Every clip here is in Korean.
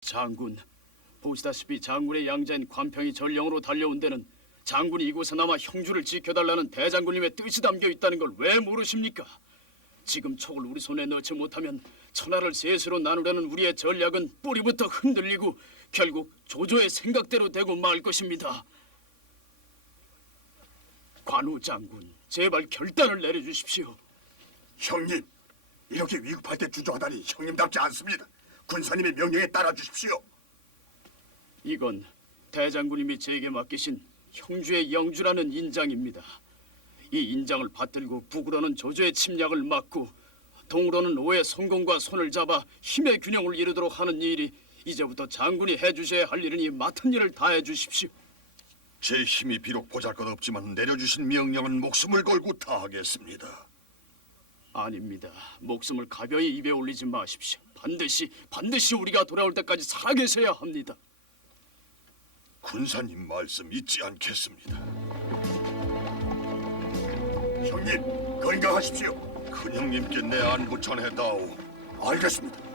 장군, 보시다시피 장군의 양자인 관평이 전령으로 달려온 데는 장군이 이곳에 남아 형주를 지켜달라는 대장군님의 뜻이 담겨 있다는 걸 왜 모르십니까? 지금 촉을 우리 손에 넣지 못하면 천하를 셋으로 나누려는 우리의 전략은 뿌리부터 흔들리고 결국 조조의 생각대로 되고 말 것입니다. 관우 장군, 제발 결단을 내려주십시오. 형님, 이렇게 위급할 때 주저하다니 형님답지 않습니다. 군사님의 명령에 따라 주십시오. 이건 대장군님이 제게 맡기신 형주의 영주라는 인장입니다. 이 인장을 받들고 북으로는 조조의 침략을 막고 동으로는 오의 성공과 손을 잡아 힘의 균형을 이루도록 하는 일이 이제부터 장군이 해주셔야 할 일이니 맡은 일을 다해 주십시오. 제 힘이 비록 보잘것없지만 내려주신 명령은 목숨을 걸고 다하겠습니다. 아닙니다. 목숨을 가벼이 입에 올리지 마십시오. 반드시 우리가 돌아올 때까지 살아계셔야 합니다. 군사님 말씀 잊지 않겠습니다. 형님, 건강하십시오. 큰형님께 내 안부 전해다오. 알겠습니다.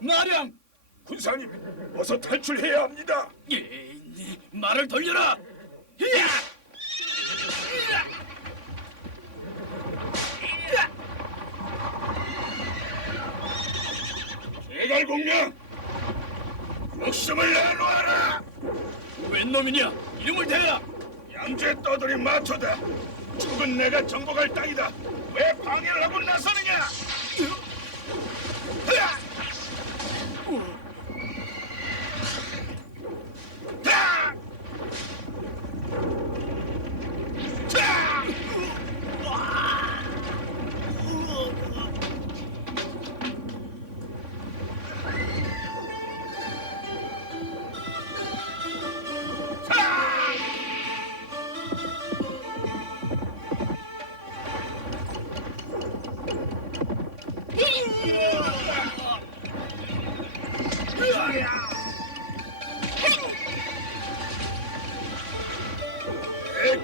마량! 군사님, 어서 탈출해야 합니다. 말을 돌려라! 대갈공명, 목숨을 내놓아라. 웬 놈이냐? 이름을 대라! 양재 떠돌이 마초다. 죽은 내가 정복할 땅이다. 왜 방해를 하고 나서느냐?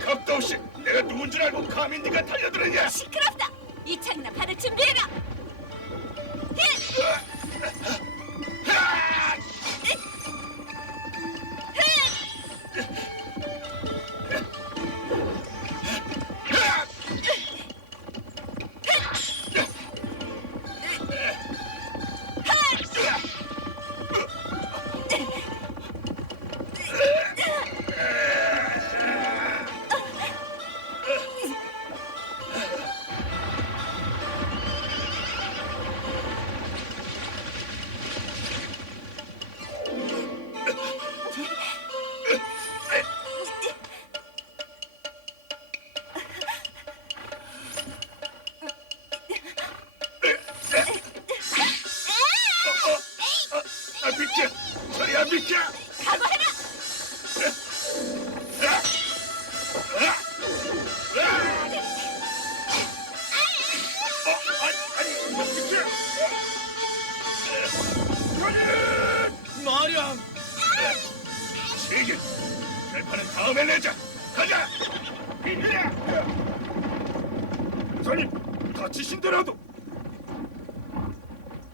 겁도 없이 내가 누군 줄 알고 감히 네가 달려들었냐? 시끄럽다! 이 창이나 받을 준비해라! 비켜! 저리 안 비켜! 각오해라! 비켜! 마량! 세게! 결판은 다음에 내자! 가자! 비키라! 선임, 다치신더라도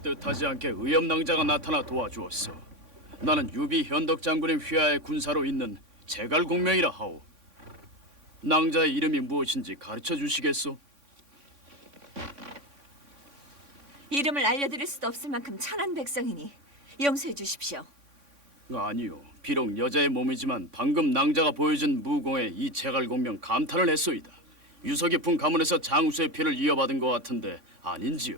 뜻하지 않게 의협낭자가 나타나 도와주었어. 나는 유비 현덕 장군의 휘하의 군사로 있는 제갈공명이라 하오. 낭자의 이름이 무엇인지 가르쳐 주시겠소? 이름을 알려드릴 수도 없을 만큼 천한 백성이니 용서해 주십시오. 아니요. 비록 여자의 몸이지만 방금 낭자가 보여준 무공에 이 제갈공명 감탄을 했소이다. 유서 깊은 가문에서 장수의 피를 이어받은 것 같은데 아닌지요?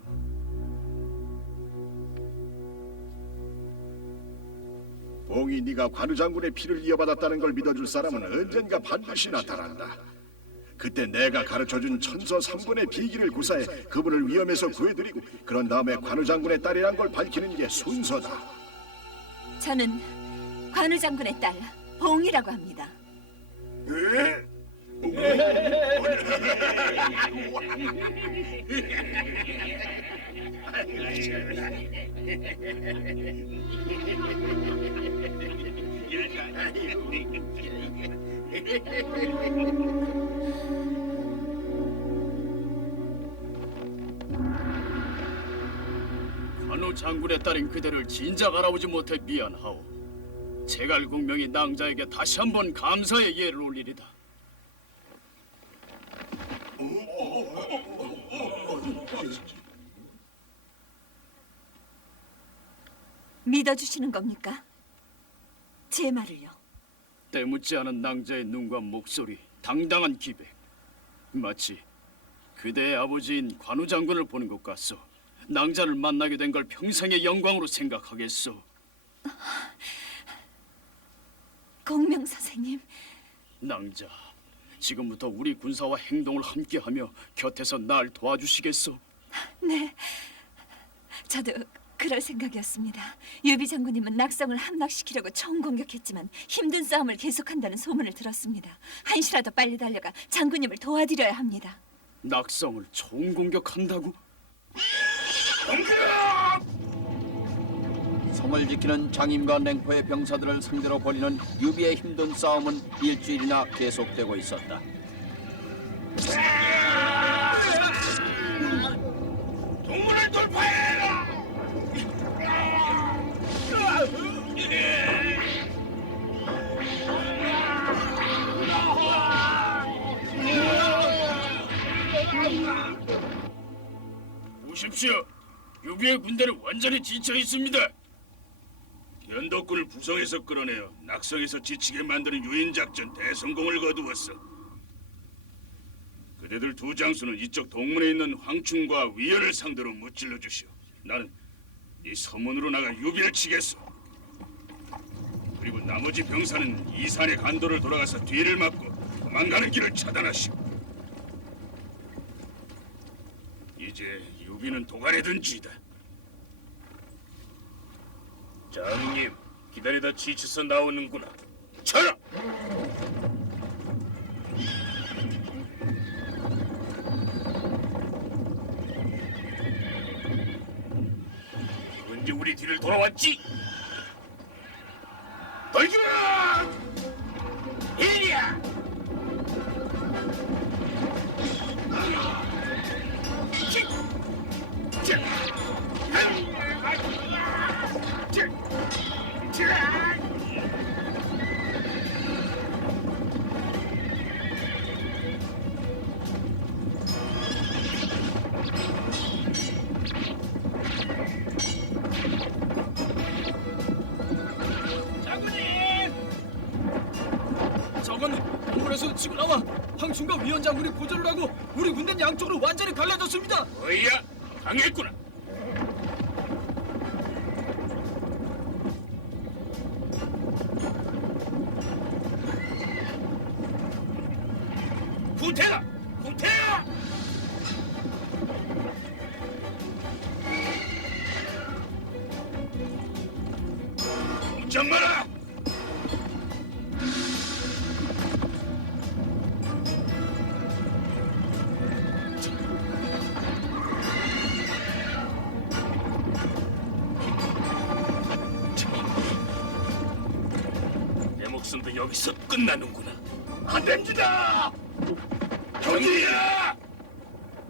봉이 네가 관우 장군의 피를 이어받았다는 걸 믿어줄 사람은 언젠가 반드시 나타난다. 그때 내가 가르쳐준 천서 3분의 비기를 구사해 그분을 위험에서 구해드리고 그런 다음에 관우 장군의 딸이란 걸 밝히는 게 순서다. 저는 관우 장군의 딸 봉이라고 합니다. 관우 장군의 딸인 그대를 진작 알아보지 못해 미안하오. 제갈공명이 낭자에게 다시 한번 감사의 예를 올리리다. 믿어주시는 겁니까? 제 말을요. 때묻지 않은 낭자의 눈과 목소리, 당당한 기백, 마치 그대의 아버지인 관우 장군을 보는 것 같소. 낭자를 만나게 된 걸 평생의 영광으로 생각하겠소. 공명 선생님, 낭자, 지금부터 우리 군사와 행동을 함께하며 곁에서 날 도와주시겠소? 네, 저도 그럴 생각이었습니다. 유비 장군님은 낙성을 함락시키려고 총 공격했지만 힘든 싸움을 계속한다는 소문을 들었습니다. 한시라도 빨리 달려가 장군님을 도와드려야 합니다. 낙성을 총공격한다고? 성을 지키는 장임과 냉포의 병사들을 상대로 벌이는 유비의 힘든 싸움은 일주일이나 계속되고 있었다. 동문을 돌파해라! 보십시오. 유비의 군대는 완전히 지쳐 있습니다. 변덕군을 부성에서 끌어내어 낙성에서 지치게 만드는 유인작전 대성공을 거두었어. 그대들 두 장수는 이쪽 동문에 있는 황충과 위연을 상대로 무찔러 주시오. 나는 이 서문으로 나가 유비를 치겠소. 그리고 나머지 병사는 이 산의 간도를 돌아가서 뒤를 막고 도망가는 길을 차단하시오. 이제 유비는 도간에 든지이다. 장님, 기다리다 지쳐서 나오는구나. 쳐라! 언제 우리 뒤를 돌아왔지? 돌기라! 이리야! 저건 동물에서 치고 나와 황충과 위원 장군이 보조를 하고 우리 군대는 양쪽으로 완전히 갈라졌습니다. 어이야, 강했구나. 후퇴라! 후퇴라! 꼼짝 마라! 내 목숨도 여기서 끝나는구나. 안 됩니다! 형이야!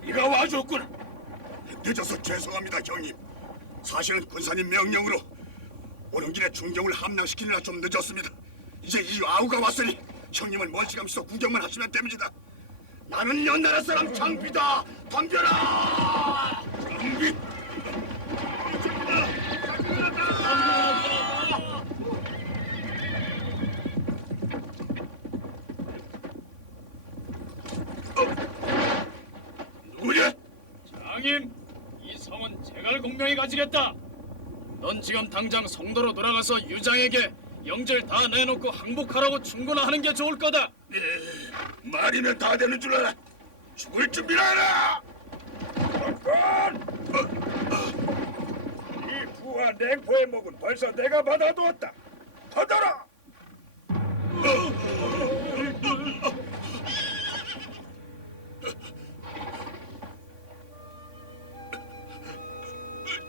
네가 와줬구나. 늦어서 죄송합니다, 형님. 사실은 군사님 명령으로 오는 길에 중경을 함락시키느라 좀 늦었습니다. 이제 이 아우가 왔으니 형님은 멀찌감치서 구경만 하시면 됩니다. 나는 연나라 사람 장비다. 덤벼라! 장비. 누구냐? 장임, 이 성은 제갈 공명이 가지겠다. 넌 지금 당장 성도로 돌아가서 유장에게 영절 다 내놓고 항복하라고 충고나 하는 게 좋을 거다. 네, 말이면 다 되는 줄 알아. 죽을 준비를 하라. 이 부하 냉포의 목은 벌써 내가 받아두었다. 받아라.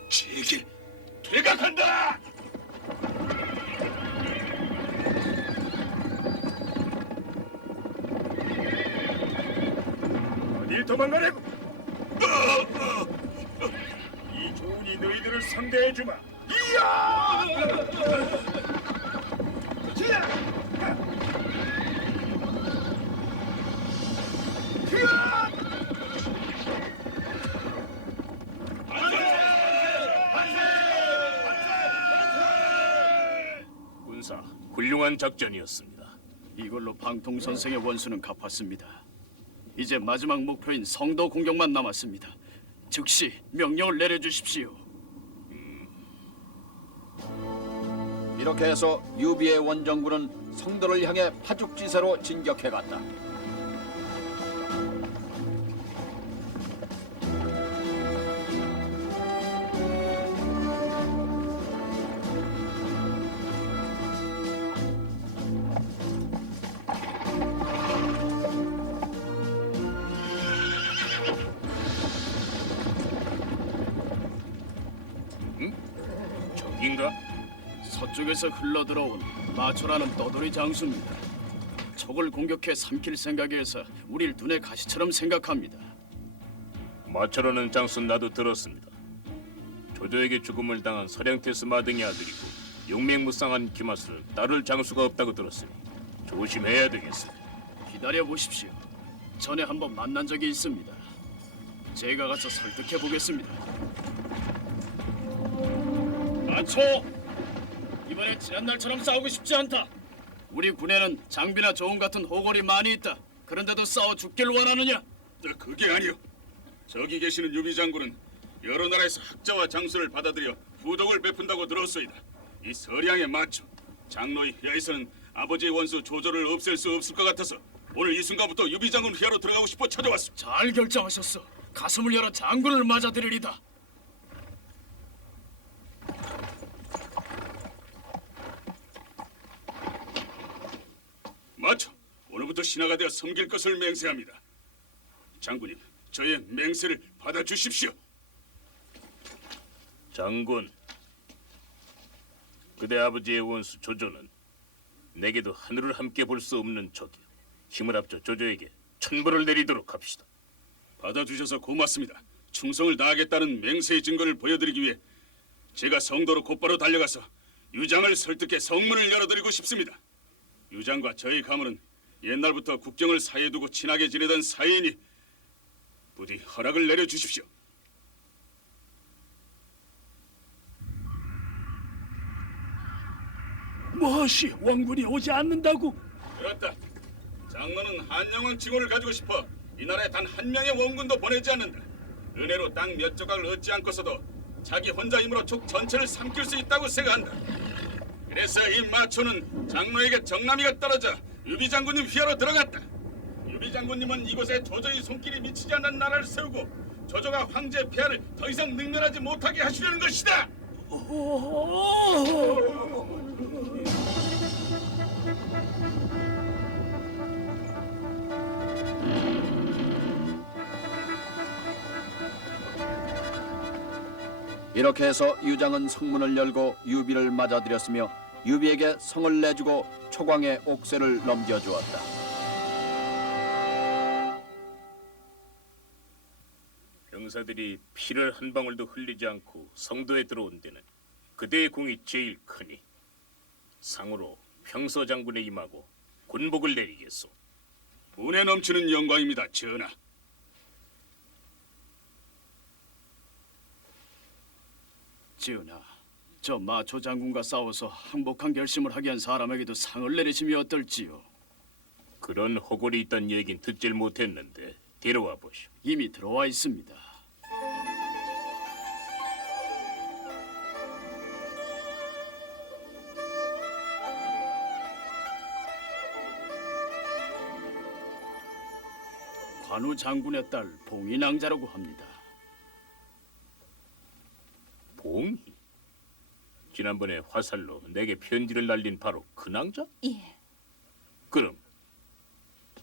제길 퇴각한다. 어딜 도망가려고? 이 좋으니 너희들을 상대해주마. 군사, 훌륭한 작전이었습니다. 이걸로 방통 선생의 원수는 갚았습니다. 이제 마지막 목표인 성도 공격만 남았습니다. 즉시 명령을 내려주십시오. 이렇게 해서 유비의 원정군은 성도를 향해 파죽지세로 진격해갔다. 적인가? 서쪽에서 흘러들어온 마초라는 떠돌이 장수입니다. 적을 공격해 삼킬 생각에서 우릴 눈의 가시처럼 생각합니다. 마차라는 장수는 나도 들었습니다. 조조에게 죽음을 당한 서량테스 마등의 아들이고 용맹무쌍한 기마스를 따를 장수가 없다고 들었으니 조심해야 되겠습니다. 기다려 보십시오. 전에 한번 만난 적이 있습니다. 제가 가서 설득해 보겠습니다. 마초! 이번에 지난날처럼 싸우고 싶지 않다. 우리 군에는 장비나 조언 같은 호걸이 많이 있다. 그런데도 싸워 죽길 원하느냐? 그게 아니요. 저기 계시는 유비 장군은 여러 나라에서 학자와 장수를 받아들여 후덕을 베푼다고 들었소이다. 이 서량에 맞춰 장로의 휘하에서는 아버지의 원수 조조를 없앨 수 없을 것 같아서 오늘 이 순간부터 유비 장군 휘하로 들어가고 싶어 찾아왔소. 잘 결정하셨어. 가슴을 열어 장군을 맞아들이리다. 맞춰 오늘부터 신하가 되어 섬길 것을 맹세합니다. 장군님, 저의 맹세를 받아주십시오. 장군, 그대 아버지의 원수 조조는 내게도 하늘을 함께 볼 수 없는 적이요. 힘을 합쳐 조조에게 천벌을 내리도록 합시다. 받아주셔서 고맙습니다. 충성을 다하겠다는 맹세의 증거를 보여드리기 위해 제가 성도로 곧바로 달려가서 유장을 설득해 성문을 열어드리고 싶습니다. 유장과 저의 가문은 옛날부터 국경을 사이에 두고 친하게 지내던 사이이니 부디 허락을 내려주십시오. 무엇이 왕군이 오지 않는다고? 그렇다. 장로는 한영왕 칭호를 가지고 싶어 이 나라에 단 한 명의 원군도 보내지 않는다. 은혜로 땅 몇 조각을 얻지 않고서도 자기 혼자 힘으로 족 전체를 삼킬 수 있다고 생각한다. 그래서 이 마초는 장로에게 정남이가 떨어져 유비 장군님 휘하로 들어갔다. 유비 장군님은 이곳에 조조의 손길이 미치지 않는 나라를 세우고 조조가 황제 폐하를 더 이상 능멸하지 못하게 하시려는 것이다. 이렇게 해서 유장은 성문을 열고 유비를 맞아들였으며 유비에게 성을 내주고 초광의 옥새를 넘겨주었다. 병사들이 피를 한 방울도 흘리지 않고 성도에 들어온 데는 그대의 공이 제일 크니 상으로 평서 장군에 임하고 군복을 내리겠소. 분에 넘치는 영광입니다, 전하. 전하, 저 마초 장군과 싸워서 항복한 결심을 하게 한 사람에게도 상을 내리심이 어떨지요? 그런 허골이 있단 얘긴 듣질 못했는데 데려와 보시오. 이미 들어와 있습니다. 관우 장군의 딸 봉인왕자라고 합니다. 봉이? 지난번에 화살로 내게 편지를 날린 바로 그 낭자? 예, 그럼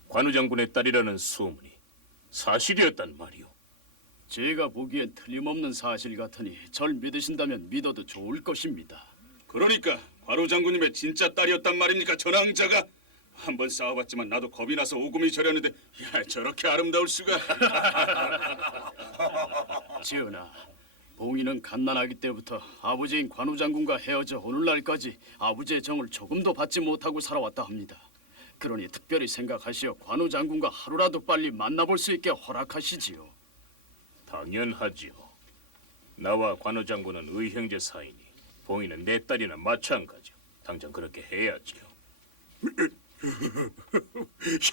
관우 장군의 딸이라는 소문이 사실이었단 말이오. 제가 보기엔 틀림없는 사실 같으니 절 믿으신다면 믿어도 좋을 것입니다. 그러니까 관우 장군님의 진짜 딸이었단 말입니까, 전왕자가? 한번 싸워봤지만 나도 겁이 나서 오금이 저렸는데, 야, 저렇게 아름다울 수가. 전하, 봉인은 갓난아기 때부터 아버지인 관우 장군과 헤어져 오늘날까지 아버지의 정을 조금도 받지 못하고 살아왔다 합니다. 그러니 특별히 생각하시어 관우 장군과 하루라도 빨리 만나볼 수 있게 허락하시지요. 당연하지요. 나와 관우 장군은 의형제 사이니 봉이는 내 딸이나 마찬가지요. 당장 그렇게 해야지요.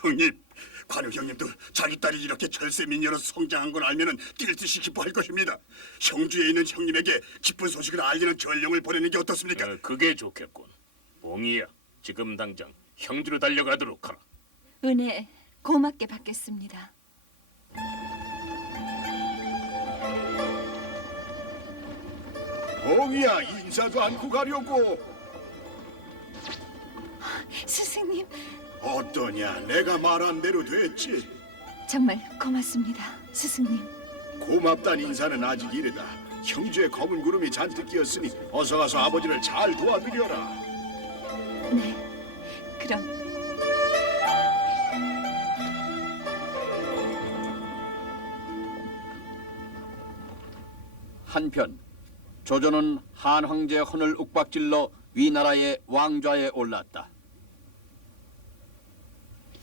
형님, 관우 형님도 자기 딸이 이렇게 철새 미녀로 성장한 걸 알면은 뛸 듯이 기뻐할 것입니다. 형주에 있는 형님에게 기쁜 소식을 알리는 전령을 보내는 게 어떻습니까? 그게 좋겠군. 봉이야, 지금 당장 형주로 달려가도록 하라. 은혜 고맙게 받겠습니다. 봉이야, 인사도 않고 가려고. 스승님, 어떠냐? 내가 말한 대로 됐지. 정말 고맙습니다. 스승님. 고맙단 인사는 아직 이르다. 형주의 검은 구름이 잔뜩 끼었으니 어서 가서 아버지를 잘 도와드려라. 네, 그럼 한편 조조는 한 황제의 헌을 윽박질러 위나라의 왕좌에 올랐다.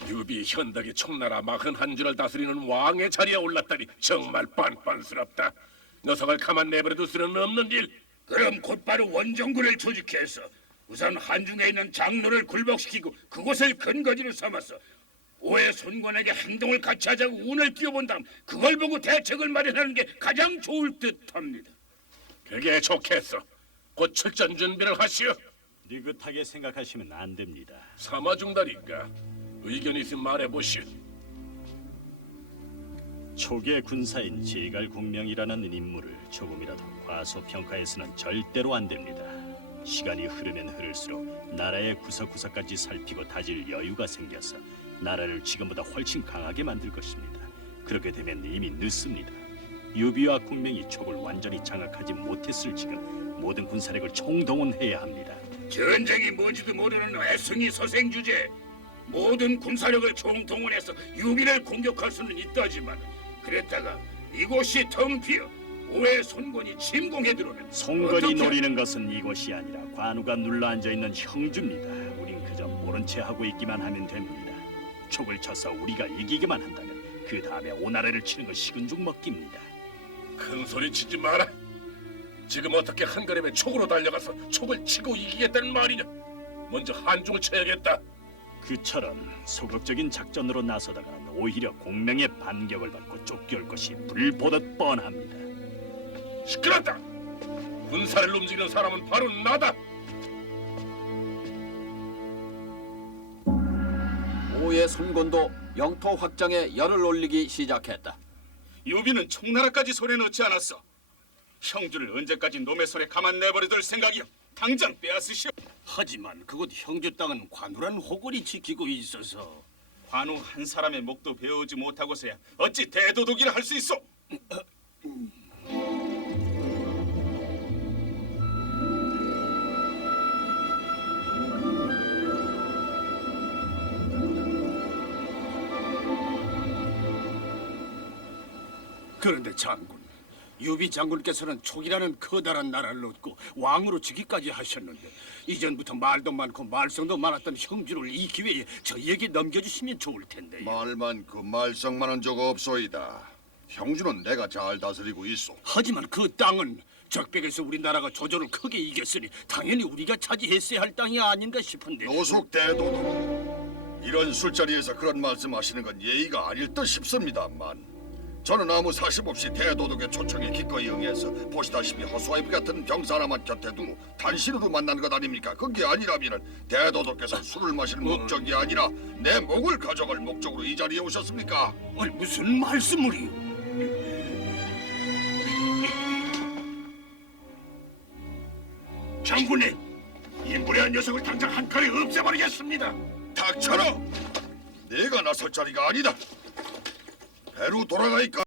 유비 현덕이 청나라 41주를 다스리는 왕의 자리에 올랐다니 정말 빤빤스럽다. 녀석을 가만 내버려둘 수는 없는 일. 그럼 곧바로 원정군을 조직해서 우선 한중에 있는 장로를 굴복시키고 그곳을 근거지로 삼아서 오해 손권에게 행동을 같이 하자고 운을 띄워본 다음 그걸 보고 대책을 마련하는 게 가장 좋을 듯합니다. 그게 좋겠어. 곧 출전 준비를 하시오. 느긋하게 생각하시면 안 됩니다. 사마중달인가? 의견 있으면 말해보시오. 초계 군사인 제갈공명이라는 인물을 조금이라도 과소평가해서는 절대로 안 됩니다. 시간이 흐르면 흐를수록 나라의 구석구석까지 살피고 다질 여유가 생겨서 나라를 지금보다 훨씬 강하게 만들 것입니다. 그렇게 되면 이미 늦습니다. 유비와 공명이 촉을 완전히 장악하지 못했을 지금 모든 군사력을 총동원해야 합니다. 전쟁이 뭔지도 모르는 애송이 서생 주제. 모든 군사력을 총동원해서 유비를 공격할 수는 있다지만 그랬다가 이곳이 텅 비어 오해 손권이 침공해 들어오면 송건이 어떻게- 노리는 것은 이곳이 아니라 관우가 눌러앉아 있는 형주입니다. 우린 그저 모른 채 하고 있기만 하면 됩니다. 촉을 쳐서 우리가 이기기만 한다면 그 다음에 오나라를 치는 건 식은 죽 먹기입니다. 큰 소리 치지 마라. 지금 어떻게 한 걸음에 촉으로 달려가서 촉을 치고 이기겠다는 말이냐? 먼저 한중을 쳐야겠다. 그처럼 소극적인 작전으로 나서다가는 오히려 공명의 반격을 받고 쫓겨올 것이 불보듯 뻔합니다. 시끄럽다. 군사를 움직이는 사람은 바로 나다. 오해 손곤도 영토 확장에 열을 올리기 시작했다. 유비는 청나라까지 손에 넣지 않았어. 형주를 언제까지 놈의 손에 가만 내버려둘 생각이야. 당장 빼앗으시오. 하지만 그곳 형주 땅은 관우란 호골이 지키고 있어서 관우 한 사람의 목도 베어오지 못하고서야 어찌 대도독이라 할 수 있어? 그런데 장군, 유비 장군께서는 촉이라는 커다란 나라를 얻고 왕으로 즉위까지 하셨는데 이전부터 말도 많고 말썽도 많았던 형주를 이 기회에 저희에게 넘겨주시면 좋을 텐데요. 말 많고 말썽만한 적 없소이다. 형주는 내가 잘 다스리고 있소. 하지만 그 땅은 적백에서 우리나라가 조조를 크게 이겼으니 당연히 우리가 차지했어야 할 땅이 아닌가 싶은데. 노숙 대도도 이런 술자리에서 그런 말씀하시는 건 예의가 아닐 듯 싶습니다만 저는 아무 사심 없이 대도독의 초청에 기꺼이 응해서 보시다시피 허수아비 같은 병사 하나만 곁에 두고 단신으로 만난 것 아닙니까? 그게 아니라면은 대도독께서 술을 마실 목적이 아니라 내 목을 가져갈 목적으로 이 자리에 오셨습니까? 아니 무슨 말씀을요? 장군님, 이 무례한 녀석을 당장 한 칼에 없애버리겠습니다. 닥쳐라! 내가 나설 자리가 아니다. 배로 돌아가니까